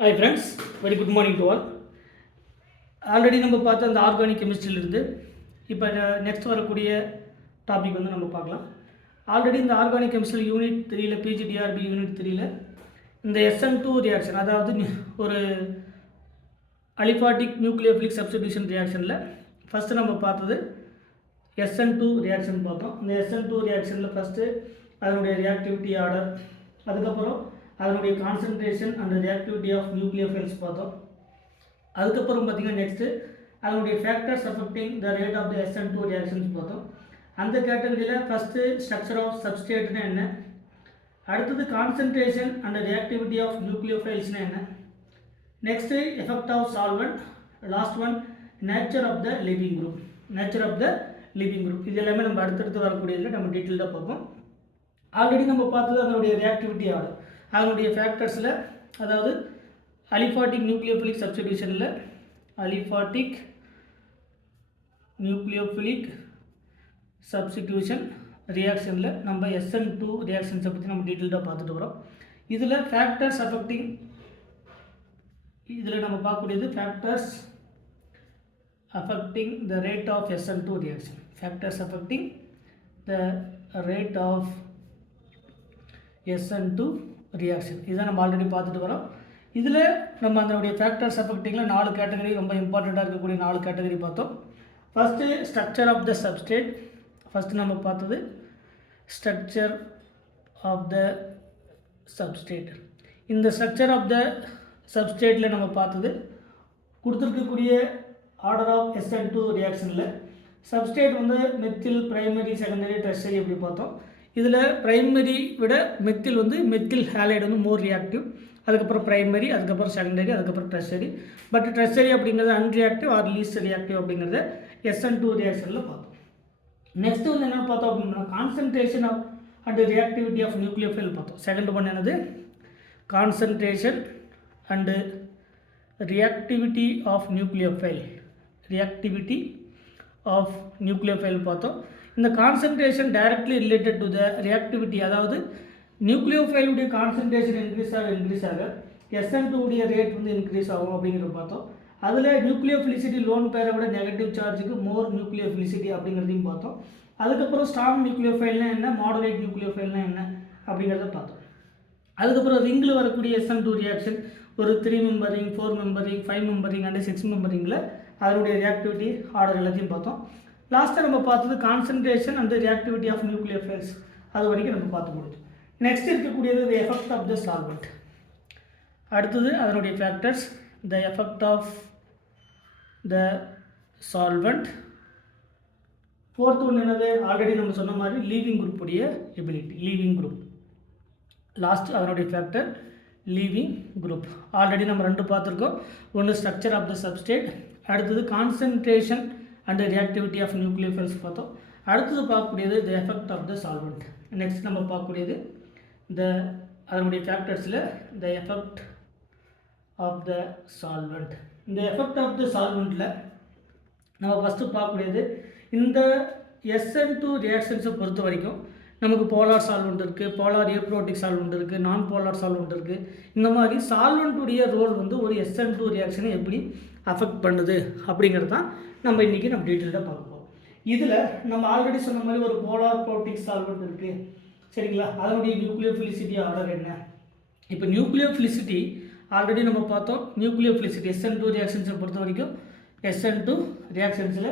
Hi friends, very good morning to all. Already நம்ம பார்த்த அந்த ஆர்கானிக் கெமிஸ்ட்ரியிலிருந்து இப்போ நெக்ஸ்ட் வரக்கூடிய டாபிக் வந்து நம்ம பார்க்கலாம். ஆல்ரெடி இந்த ஆர்கானிக் கெமிஸ்ட்ரி யூனிட் 3ல் பிஜிடிஆர்பி யூனிட் 3ல் இந்த SN2 ரியாக்ஷன், அதாவது ஒரு அலிஃபாட்டிக் நியூக்ளியோஃபிலிக் சப்ஸ்டிடியூஷன் ரியாக்ஷனில் ஃபஸ்ட்டு நம்ம பார்த்தது SN2 ரியாக்ஷன் பார்த்தோம். இந்த SN2 ரியாக்ஷனில் ஃபஸ்ட்டு அதனுடைய ரியாக்டிவிட்டி ஆர்டர், அதுக்கப்புறம் அதனுடைய concentration and reactivity of nucleophiles பார்த்தோம். அதுக்கப்புறம் பார்த்திங்கன்னா நெக்ஸ்ட்டு அதனுடைய factors affecting the rate of the SN2 reactions பார்த்தோம். அந்த கேட்டகரியில் ஃபஸ்ட்டு ஸ்ட்ரக்சர் ஆஃப் சப்ஸ்ட்ரேட்னா என்ன, அடுத்தது கான்சன்ட்ரேஷன் அண்ட் ரியாக்டிவிட்டி ஆஃப் நியூக்ளியோஃபைல்ஸ்னா என்ன, next effect of solvent, last one nature of the living group. Nature of the living group இது எல்லாமே நம்ம அடுத்தடுத்து வரக்கூடியதில் நம்ம டீட்டெயிலாக பார்ப்போம். ஆல்ரெடி நம்ம பார்த்தது அதனுடைய ரியாக்டிவிட்டி ஆர்டர், அதனுடைய ஃபேக்டர்ஸில், அதாவது அலிஃபாட்டிக் நியூக்ளியோஃபிலிக் சப்ஸ்டிடியூஷனில் அலிஃபாட்டிக் நியூக்ளியோஃபிலிக் சப்ஸ்டிடியூஷன் ரியாக்ஷனில் நம்ம SN2 ரியாக்ஷன்ஸை பற்றி நம்ம டீட்டெயில்டாக பார்த்துட்டு வரோம். இதில் ஃபேக்டர்ஸ் அஃபெக்டிங், இதில் நம்ம பார்க்கக்கூடியது factors affecting the rate of SN2 reaction. Factors affecting the rate of SN2 reaction இதை நம்ம ஆல்ரெடி பார்த்துட்டு வரோம். இதில் நம்ம அதனுடைய ஃபேக்டர்ஸ் அஃபெக்டிங்கில் 4 கேட்டகரி, ரொம்ப இம்பார்ட்டண்ட்டாக இருக்கக்கூடிய 4 கேட்டகரி பார்த்தோம். First structure of the substrate. First நம்ம பார்த்தது ஸ்ட்ரக்சர் ஆஃப் த சப்ஸ்ட்ரேட். இந்த ஸ்ட்ரக்சர் ஆஃப் த சப்ஸ்ட்ரேட்டில் நம்ம பார்த்தது கொடுத்துருக்கக்கூடிய ஆர்டர் ஆஃப் SN2 ரியாக்ஷனில் சப்ஸ்ட்ரேட் வந்து மெத்தில், பிரைமரி, செகண்டரி, டெர்ஷரி அப்படி பார்த்தோம். இதில் பிரைமரி விட மெத்தில் வந்து மெத்தில் ஹேலைடு வந்து மோர் ரியாக்டிவ், அதுக்கப்புறம் பிரைமரி, அதுக்கப்புறம் செகண்டரி, அதுக்கப்புறம் டெர்ஷரி. பட் டெர்ஷரி அப்படிங்கிறது அன்ரியாக்டிவ் ஆர் லீஸ்ட் ரியாக்டிவ் அப்படிங்கிறத SN2 ரியாக்ஷனில் பார்த்தோம். நெக்ஸ்ட் வந்து என்ன பார்த்தோம் அப்படின்னா concentration of and reactivity of nucleophile பார்த்தோம். செகண்ட் ஒன் என்னது concentration and reactivity of nucleophile. Reactivity of nucleophile பார்த்தோம். இந்த concentration directly related to the reactivity, அதாவது நியூக்ளியோஃபைலுடைய கான்சன்ட்ரேஷன் இன்க்ரீஸ் ஆக SN2 உடைய ரேட் வந்து இன்க்ரீஸ் ஆகும் அப்படிங்கிறத பார்த்தோம். அதில் நியூக்ளியோஃபிலிசிட்டி லோன் பேரை விட நெகட்டிவ் சார்ஜுக்கு மோர் நியூக்ளியோஃபிலிசிட்டி அப்படிங்கிறதையும் பார்த்தோம். அதுக்கப்புறம் ஸ்ட்ராங் நியூக்ளியோஃபைல்னா என்ன, மாடரேட் நியூக்ளியோஃபைல்னா என்ன அப்படிங்கிறத பார்த்தோம். அதுக்கப்புறம் ரிங்கில் வரக்கூடிய SN2 ரியாக்ஷன் ஒரு 3 member ring, 4 member ring, 5 member ring and 6 member ரிங்கில் அதனுடைய ரியாக்டிவிட்டி ஆர்டர் எல்லாத்தையும் பார்த்தோம். லாஸ்ட்டாக நம்ம பார்த்தது concentration and reactivity of nucleophiles, அது வரைக்கும் நம்ம பார்த்து முடியும். நெக்ஸ்ட் இருக்கக்கூடியது the effect of the solvent. அடுத்தது அதனுடைய factors, the effect of the solvent. Fourth ஒன்று என்னது, ஆல்ரெடி நம்ம சொன்ன மாதிரி லீவிங் குரூப் உடைய எபிலிட்டி, லீவிங் குரூப். லாஸ்ட் அதனுடைய ஃபேக்டர் லீவிங் குரூப். ஆல்ரெடி நம்ம 2 பார்த்துருக்கோம். ஒன்று ஸ்ட்ரக்சர் ஆஃப் த சப்ஸ்ட்ரேட், அடுத்தது concentration and reactivity of nucleophiles பார்த்தோம். அடுத்தது பார்க்கக்கூடியது the effect of the solvent. Next நம்ம பார்க்கக்கூடியது அதனுடைய ஃபேக்டர்ஸில் the effect of the solvent. இந்த எஃபெக்ட் ஆஃப் த சால்வெண்ட்டில் நம்ம ஃபஸ்ட்டு பார்க்கக்கூடியது இந்த SN2 ரியாக்ஷன்ஸை பொறுத்த வரைக்கும் நமக்கு போலார் சால்வெண்ட் இருக்குது, போலார் ஏப்ரோட்டிக் சால்வெண்ட் இருக்குது, நான் போலார் சால்வெண்ட் இருக்குது. இந்த மாதிரி சால்வெண்ட்டுடைய ரோல் வந்து ஒரு SN2 ரியாக்ஷனை எப்படி அஃபெக்ட் பண்ணுது அப்படிங்கிறது தான் நம்ம இன்றைக்கி நம்ம டீட்டெயிலாக பார்க்க போகிறோம். இதில் நம்ம ஆல்ரெடி சொன்ன மாதிரி ஒரு போலார் ப்ரோட்டிக் சால்வெண்ட் இருக்குது, சரிங்களா? அதனுடைய நியூக்ளியோஃபிலிசிட்டி ஆர்டர் என்ன? இப்போ நியூக்ளியோஃபிலிசிட்டி ஆல்ரெடி நம்ம பார்த்தோம். நியூக்ளியோஃபிலிசிட்டி SN2 ரியாக்ஷன்ஸை பொறுத்த வரைக்கும் SN2 ரியாக்ஷன்ஸில்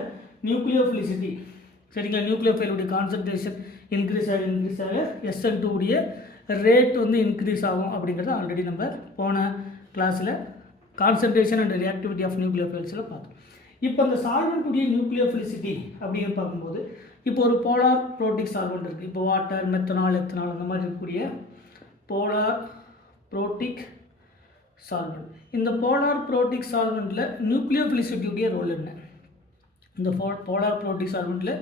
நியூக்ளியோஃபிலிசிட்டி, சரிங்களா, நியூக்ளியோஃபைலுடைய கான்சன்ட்ரேஷன் இன்க்ரீஸ் ஆக SN2 உடைய ரேட் வந்து இன்க்ரீஸ் ஆகும் அப்படிங்கிறத ஆல்ரெடி நம்ம போன கிளாஸில் கான்சன்ட்ரேஷன் அண்ட் ரியாக்டிவிட்டி ஆஃப் நியூக்ளியோஃபைல்ஸில் பார்த்தோம். இப்போ அந்த சால்வெண்ட்டுடைய நியூக்ளியோஃபிலிசிட்டி அப்படின்னு பார்க்கும்போது, இப்போ ஒரு போலார் ப்ரோட்டிக் சால்வெண்ட் இருக்குது. இப்போ வாட்டர், மெத்தனால், எத்தனால் அந்த மாதிரி இருக்கக்கூடிய போலார் ப்ரோட்டிக் சால்வெண்ட். இந்த போலார் ப்ரோட்டிக் சால்வெண்ட்டில் நியூக்ளியோஃபிலிசிட்டியுடைய ரோல் என்ன? இந்த போலார் ப்ரோட்டிக் சால்வெண்ட்டில்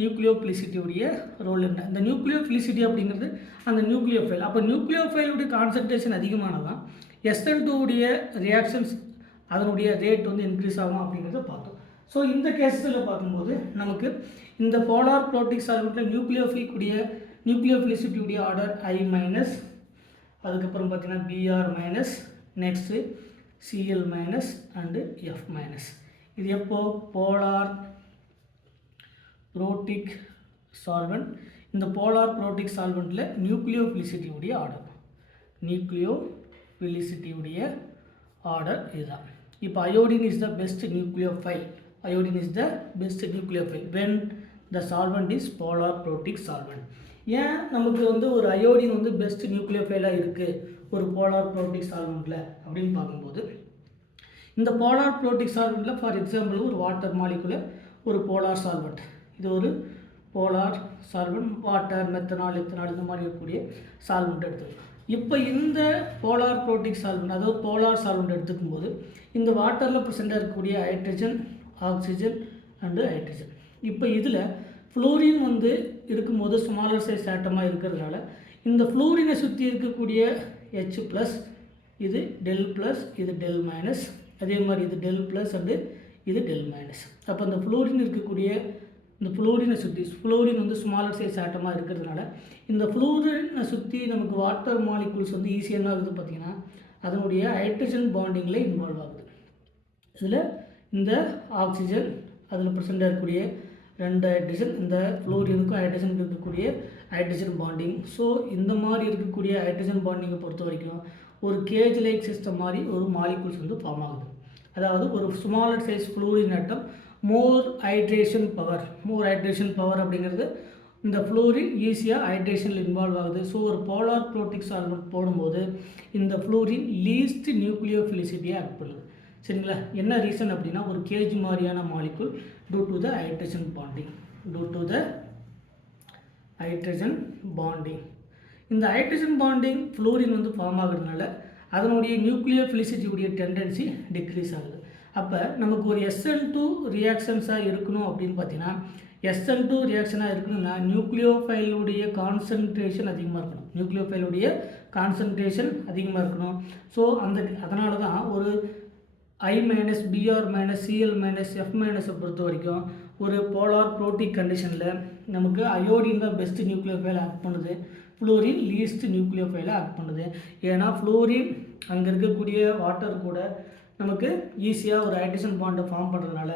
நியூக்ளியோஃபிலிசிட்டியுடைய ரோல் என்ன? இந்த நியூக்ளியோஃபிலிசிட்டி அப்படிங்கிறது அந்த நியூக்ளியோஃபைல். அப்போ நியூக்ளியோஃபைலுடைய கான்சன்ட்ரேஷன் அதிகமானதான் SN2 உடைய ரியாக்ஷன்ஸ் அதனுடைய ரேட் வந்து இன்க்ரீஸ் ஆகும் அப்படிங்கிறத பார்த்தோம். ஸோ இந்த கேஸில் பார்க்கும்போது நமக்கு இந்த போலார் ப்ரோட்டிக் சால்வெண்ட்டில் நியூக்ளியோஃபிலிசிட்டியுடைய ஆர்டர் I-, அதுக்கப்புறம் பார்த்திங்கன்னா Br-, next Cl minus and F minus. இது எப்போ போலார் புரோட்டிக் சால்வெண்ட். இந்த போலார் புரோட்டிக் சால்வெண்ட்டில் நியூக்ளியோஃபிலிசிட்டி உடைய ஆர்டர், நியூக்ளியோஃபிலிசிட்டி உடைய ஆர்டர் இதுதான். இப்போ iodine is the best nucleophile. Iodine is the best nucleophile when the solvent is polar protic solvent. ஏன் நமக்கு வந்து ஒரு அயோடின் வந்து பெஸ்ட் நியூக்ளியோஃபைலாக இருக்குது ஒரு போலார் புரோட்டிக் சால்வெண்ட்டில் அப்படின்னு பார்க்கும்போது, இந்த போலார் புரோட்டிக் சால்வெண்ட்டில் ஃபார் எக்ஸாம்பிள் ஒரு வாட்டர் மாலிகுலர் ஒரு போலார் சால்வெண்ட், இது ஒரு polar solvent, water, methanol, ethanol இந்த மாதிரி இருக்கக்கூடிய சால்வெண்ட் எடுத்துக்கலாம். இப்போ இந்த போலார் புரோட்டிக் சால்வெண்ட், அதாவது போலார் சால்வெண்ட் எடுத்துக்கும் போது இந்த வாட்டரில் ப்ரெசென்ட்டாக இருக்கக்கூடிய ஹைட்ரஜன், ஆக்சிஜன் அண்டு ஹைட்ரஜன். இப்போ இதில் ஃப்ளோரின் வந்து இருக்கும்போது ஸ்மாலர் சைஸ் ஆட்டமாக இருக்கிறதுனால இந்த ஃப்ளோரினை சுற்றி இருக்கக்கூடிய H ப்ளஸ், இது டெல் ப்ளஸ், இது டெல் மைனஸ், அதே மாதிரி இது டெல் ப்ளஸ் அண்டு இது டெல் மைனஸ். அப்போ இந்த ஃப்ளோரின் இருக்கக்கூடிய இந்த ஃப்ளோரினை சுற்றி, ஃப்ளோரின் வந்து ஸ்மாலர் சைஸ் ஆட்டமாக இருக்கிறதுனால இந்த ஃப்ளோரினை சுற்றி நமக்கு வாட்டர் மாலிகுல்ஸ் வந்து ஈஸியாக என்ன ஆகுது பார்த்திங்கன்னா அதனுடைய ஹைட்ரஜன் பாண்டிங்கில் இன்வால்வ் ஆகுது. இதில் இந்த ஆக்சிஜன் அதில் ப்ரெசென்ட்டாக இருக்கக்கூடிய 2 ஹைட்ரஜன், இந்த ஃப்ளோரினுக்கும் ஹைட்ரஜனுக்கு இருக்கக்கூடிய ஹைட்ரஜன் பாண்டிங். ஸோ இந்த மாதிரி இருக்கக்கூடிய ஹைட்ரஜன் பாண்டிங்கை பொறுத்த வரைக்கும் ஒரு கேஜ் லைக் சிஸ்டம் மாதிரி ஒரு மாலிகுல்ஸ் வந்து ஃபார்ம் ஆகுது. அதாவது ஒரு ஸ்மாலர் சைஸ் ஃப்ளோரின் ஆட்டம் மோர் ஹைட்ரேஷன் பவர் அப்படிங்கிறது இந்த ஃப்ளோரின் ஈஸியாக ஹைட்ரேஷனில் இன்வால்வ் ஆகுது. ஸோ ஒரு போலார் புரோட்டிக் சால்வெண்ட் போடும்போது இந்த ஃப்ளோரின் லீஸ்ட் நியூக்ளியோஃபிலிசிட்டியாக ஆக்ட் பண்ணுது. சரிங்களா? என்ன ரீசன் அப்படின்னா ஒரு கேஜ் மாதிரியான molecule due to the hydrogen bonding. இந்த ஹைட்ரஜன் பாண்டிங் ஃப்ளோரின் வந்து ஃபார்ம் ஆகுறதுனால அதனுடைய நியூக்ளியோஃபிலிசிட்டி உடைய டெண்டன்சி டிக்ரீஸ் ஆகுது. அப்போ நமக்கு ஒரு SN2 ரியாக்ஷன்ஸாக இருக்கணும் அப்படின்னு பார்த்தீங்கன்னா, SN2 ரியாக்ஷனாக இருக்கணும்னா நியூக்ளியோஃபைலுடைய கான்சன்ட்ரேஷன் அதிகமாக இருக்கணும். ஸோ அதனால தான் ஒரு I minus, Br minus, Cl minus, F மைனஸை பொறுத்த வரைக்கும் ஒரு போலார் புரோட்டிக் கண்டிஷனில் நமக்கு அயோடின் தான் பெஸ்ட் நியூக்ளியோஃபைல் ஆக்ட் பண்ணுது, ஃப்ளோரின் லீஸ்ட் நியூக்ளியோஃபைலாக ஆக்ட் பண்ணுது. ஏன்னா ஃப்ளோரின் அங்கே இருக்கக்கூடிய வாட்டர் கூட நமக்கு ஈஸியாக ஒரு ஹைட்ரஜன் பாண்டை ஃபார்ம் பண்ணுறதுனால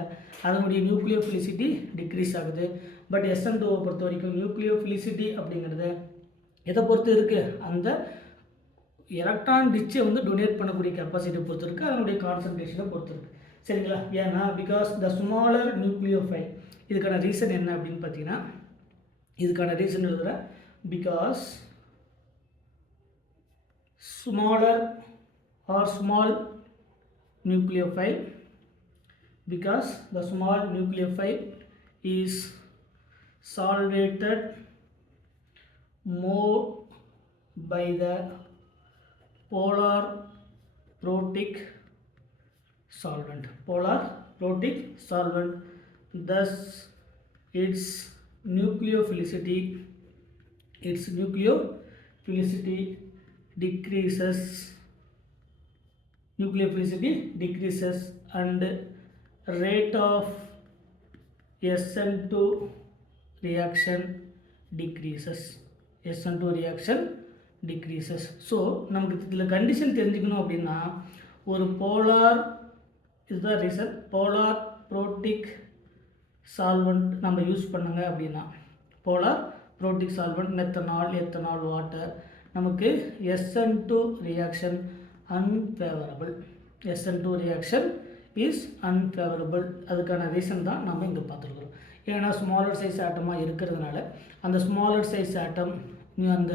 அதனுடைய நியூக்ளியோஃபிலிசிட்டி டிக்ரீஸ் ஆகுது. பட் SN2 பொறுத்த வரைக்கும் நியூக்ளியோஃபிலிசிட்டி அப்படிங்கிறது எதை பொறுத்து இருக்குது, அந்த எலக்ட்ரான் ரிச்சை வந்து டொனேட் பண்ணக்கூடிய கெப்பாசிட்டி பொறுத்து இருக்குது, அதனுடைய கான்சன்ட்ரேஷனை பொறுத்து இருக்குது. சரிங்களா? ஏன்னா பிகாஸ் த ஸ்மாலர் நியூக்ளியோஃபைல். இதுக்கான ரீசன் என்ன அப்படின்னு பார்த்தீங்கன்னா, இதுக்கான ரீசன் எழுதுகிற because smaller or small nucleophile, because the small nucleophile is solvated more by the polar protic solvent, thus its nucleophilicity decreases and rate of SN2 reaction decreases. So நமக்கு இதில் condition தெரிஞ்சுக்கணும் அப்படின்னா ஒரு போலார், இதுதான் reason, polar protic solvent நம்ம use பண்ணுங்க அப்படின்னா polar protic solvent methanol, ethanol, water, நமக்கு SN2 reaction unfavorable. SN2 reaction is unfavorable. அதுக்கான ரீசன் தான் நம்ம இங்கே பார்த்துருக்குறோம். ஏன்னா ஸ்மாலர் சைஸ் ஆட்டமாக இருக்கிறதுனால அந்த ஸ்மாலர் சைஸ் ஆட்டம் அந்த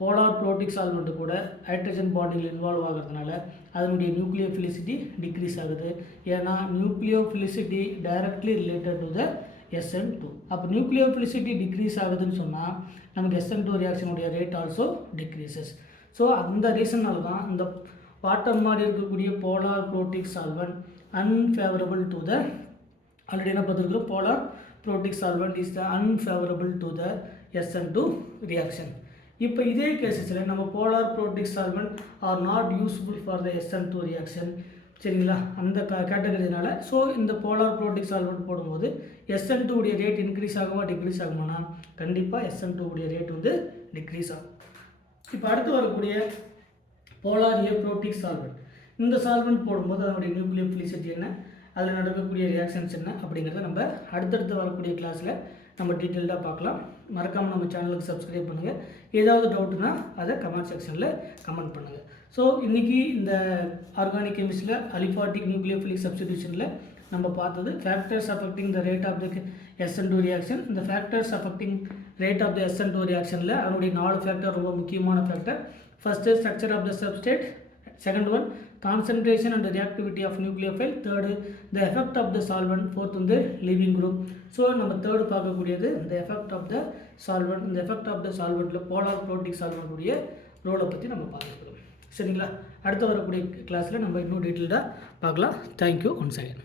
போலார் புரோட்டிக் சால்வெண்ட்டு கூட ஹைட்ரஜன் பாண்டிங்கில் இன்வால்வ் ஆகிறதுனால அதனுடைய நியூக்ளியோஃபிலிசிட்டி டிக்ரீஸ் ஆகுது. ஏன்னா nucleophilicity directly related to the SN2. அப்போ நியூக்ளியோஃபிலிசிட்டி டிக்ரீஸ் ஆகுதுன்னு சொன்னால் நமக்கு SN2 ரியாக்ஷனுடைய ரேட் ஆல்சோ டிக்ரீசஸ். ஸோ அந்த ரீசனால தான் இந்த வாட்டர் மாதிரி இருக்கக்கூடிய polar protic solvent unfavourable to the, already என்ன பார்த்துருக்கோம், polar protic solvent is the unfavourable to the SN2 reaction. இப்போ இதே கேசஸில் நம்ம polar protic solvent or not useful for the SN2 reaction. சரிங்களா? அந்த கேட்டகரினால ஸோ இந்த போலார் புரோட்டிக் சால்வெண்ட் போடும்போது SN2 உடைய ரேட் இன்க்ரீஸ் ஆகுமா டிக்ரீஸ் ஆகுமானா கண்டிப்பாக SN2 உடைய ரேட் வந்து டிக்ரீஸ் ஆகும். இப்போ அடுத்து வரக்கூடிய போலார் ஏப்ரோட்டிக் சால்வெண்ட். இந்த சால்வெண்ட் போடும்போது அதனுடைய நியூக்ளியோஃபிலிசிட்டி என்ன, அதில் நடக்கக்கூடிய ரியாக்ஷன்ஸ் என்ன அப்படிங்கிறத நம்ம அடுத்தடுத்து வரக்கூடிய கிளாஸில் நம்ம டீட்டெயில்டாக பார்க்கலாம். மறக்காமல் நம்ம சேனலுக்கு சப்ஸ்கிரைப் பண்ணுங்கள். ஏதாவது டவுட்னா அதை கமெண்ட் செக்ஷனில் கமெண்ட் பண்ணுங்கள். ஸோ இன்றைக்கி இந்த ஆர்கானிக் கெமிஸ்ட்ரியில் அலிஃபாட்டிக் நியூக்ளியோஃபிலிக் சப்ஸ்டிடியூஷனில் நம்ம பார்த்தது factors affecting the rate of the SN2 reaction. இந்த factors affecting rate of the SN2 ரியாக்ஷனில் அதனுடைய 4 ஃபேக்டர் ரொம்ப முக்கியமான factor. First structure of the substrate, second one concentration and reactivity of nucleophile, third the effect of the solvent, fourth வந்து leaving group. So நம்ம third பார்க்கக்கூடியது the effect of the solvent. இந்த effect of the solventல polar protic solvent உடைய ரோலை பற்றி நம்ம பார்த்துக்கிறோம். சரிங்களா? அடுத்து வரக்கூடிய கிளாஸில் நம்ம இன்னும் டீட்டெயில்டாக பார்க்கலாம். Thank you once again.